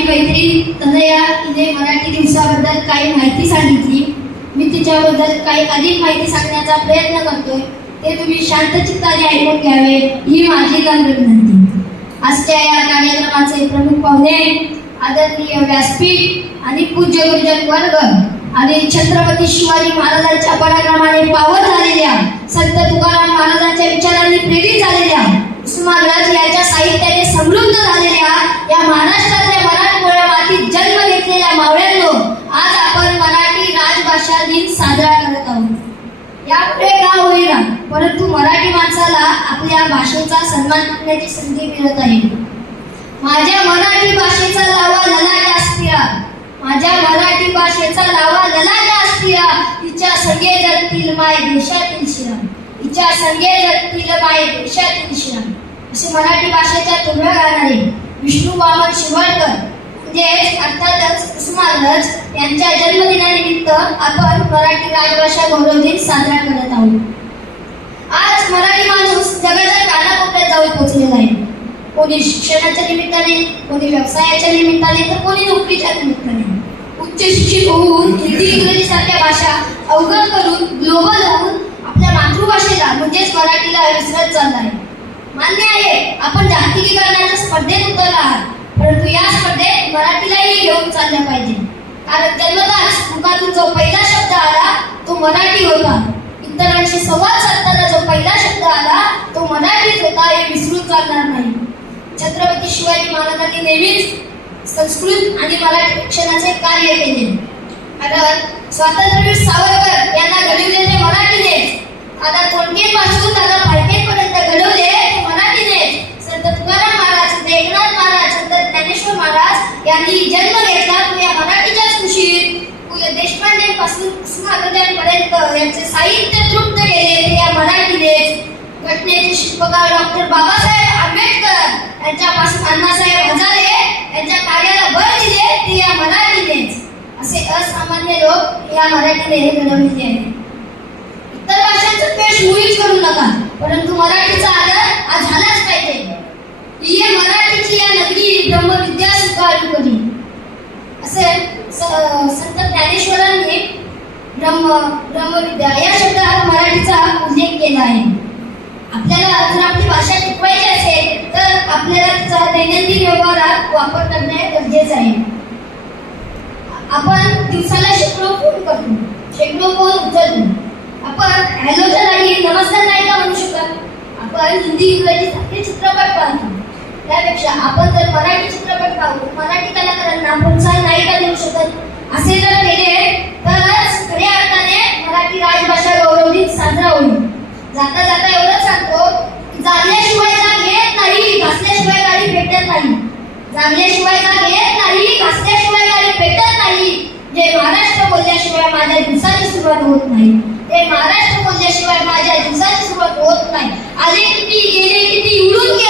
माझी मैत्रीण तनया तिने मराठी दिवसाबद्दल काही माहिती सांगितली. मी तिच्याबद्दल काही अधिक माहिती सांगण्याचा प्रयत्न करतोय. ते तुम्ही शांत चित्ताने ऐकून घ्यावे ही माझी नम्र विनंती. आजच्या या कार्यक्रमाचे प्रमुख पाहुणे आदरणीय व्यासपीठ आणि पूज्य गुरुजन वर्ग आणि छत्रपती शिवाजी महाराजांच्या पराक्रमाने पावन झालेल्या संत तुकाराम महाराजांच्या विचारांनी प्रेरित झालेल्या उस्मानराज याच्या साहित्याने समृद्ध झालेल्या या महाराज यापुढे का होईना परंतु मराठी माणसाला आपल्या भाषेचा सन्मान करण्याची संधी मिळत आहे. माझ्या मराठी भाषेचा लावा ललाटा असतिया माझ्या मराठी भाषेचा लावा ललाटा असतिया तिच्या संगे जगतील माय देशातील शिरा. तिच्या संगे जगतील माय देशातील शिरा. असे मराठी भाषेच्या तुम्ही गाणारे विष्णू वामन शिवाळकर म्हणजेच अर्थातच उस्मानरज यांच्या जन्मदिनानिमित्त आपण मराठी राजभाषा गौरव दिन साजरा करत आहोत. आज मराठी माणूस जगाच्या कानाकोपऱ्यात जाऊन पोहोचलेला आहे. कोणी शिक्षणाच्या निमित्ताने कोणी व्यवसायाच्या निमित्ताने तर कोणी नोकरीच्या निमित्ताने. उच्च शिक्षित होऊन हिंदी इंग्रजी सारख्या भाषा अवगत करून ग्लोबल होऊन आपल्या मातृभाषेला म्हणजेच मराठीला विसरत आहे. मान्य आहे आपण जागतिकीकरणाच्या स्पर्धेत उतरला आहात परंतु या स्पर्धेत मराठीलाही घेऊन चालल्या पाहिजे कारण जन्मताच मुखातून जो पहिला शब्द आला तो मराठी होता. इतरांशी संवाद साधताना जो पहिला शब्द आला तो मराठीच होता हे विसरून चालणार नाही. छत्रपती शिवाजी महाराजांनी नेहमीच संस्कृत आणि मराठी शिक्षणाचे कार्य केले. कारण स्वातंत्र्यवीर सावरकर यांना घडविले मराठीने आता थोडके पासून दादा फाळकेपर्यंत घडवले मराठीने संत तुकाराम महाराज एकनाथ महाराज संत ज्ञानेश्वर महाराज यांनी जन्म पासून देशपांडेपासून उस्मानाबादपर्यंत यांचे साहित्य तृप्त केले या मराठीनेच घटनेचे शिल्पकार डॉक्टर बाबासाहेब आंबेडकर यांच्यापासून अण्णासाहेब हजारे यांच्या कार्याला बळ दिले ते या मराठीनेच असे असामान्य लोक या मराठीने हे घडवलेले आहे इतर भाषांचं पेश मुळीच करू नका परंतु मराठीचा आदर हा झालाच पाहिजे. ही मराठीची या नगरी ब्रह्मविद्या स्वीकारू करी असे संत ज्ञानेश्वरांनी ब्रह्म ब्रह्मविद्या या शब्दात मराठीचा उल्लेख केला आहे. आपल्याला जर आपली भाषा टिकवायची असेल तर आपल्याला तिचा दैनंदिन व्यवहारात वापर करणे गरजेचं आहे. आपण दिवसाला शेकडो फोन करतो शेकडो फोन उचलतो. आपण तर आई नमस्कार नाही का म्हणू शकत? आपण हिंदी इंग्रजी सारखे चित्रपट पाहतो. त्यापेक्षा आपण जर मराठी चित्रपट पाहू मराठी कलाकारांना प्रोत्साहन नाही का देऊ शकत असे जर केले तरच खऱ्या अर्थाने मराठी राजभाषा गौरव दिन साजरा होईल जाता जाता एवढंच सांगतो जागल्याशिवाय जाग येत नाही घासल्याशिवाय गाडी भेटत नाही. जागल्याशिवाय जाग येत नाही घासल्याशिवाय गाडी भेटत नाही. जे महाराष्ट्र बोलल्याशिवाय माझ्या दिवसाची सुरुवात होत नाही. ते महाराष्ट्र बोलल्याशिवाय माझ्या दिवसाची सुरुवात होत नाही. आले किती गेले किती उडून गेले.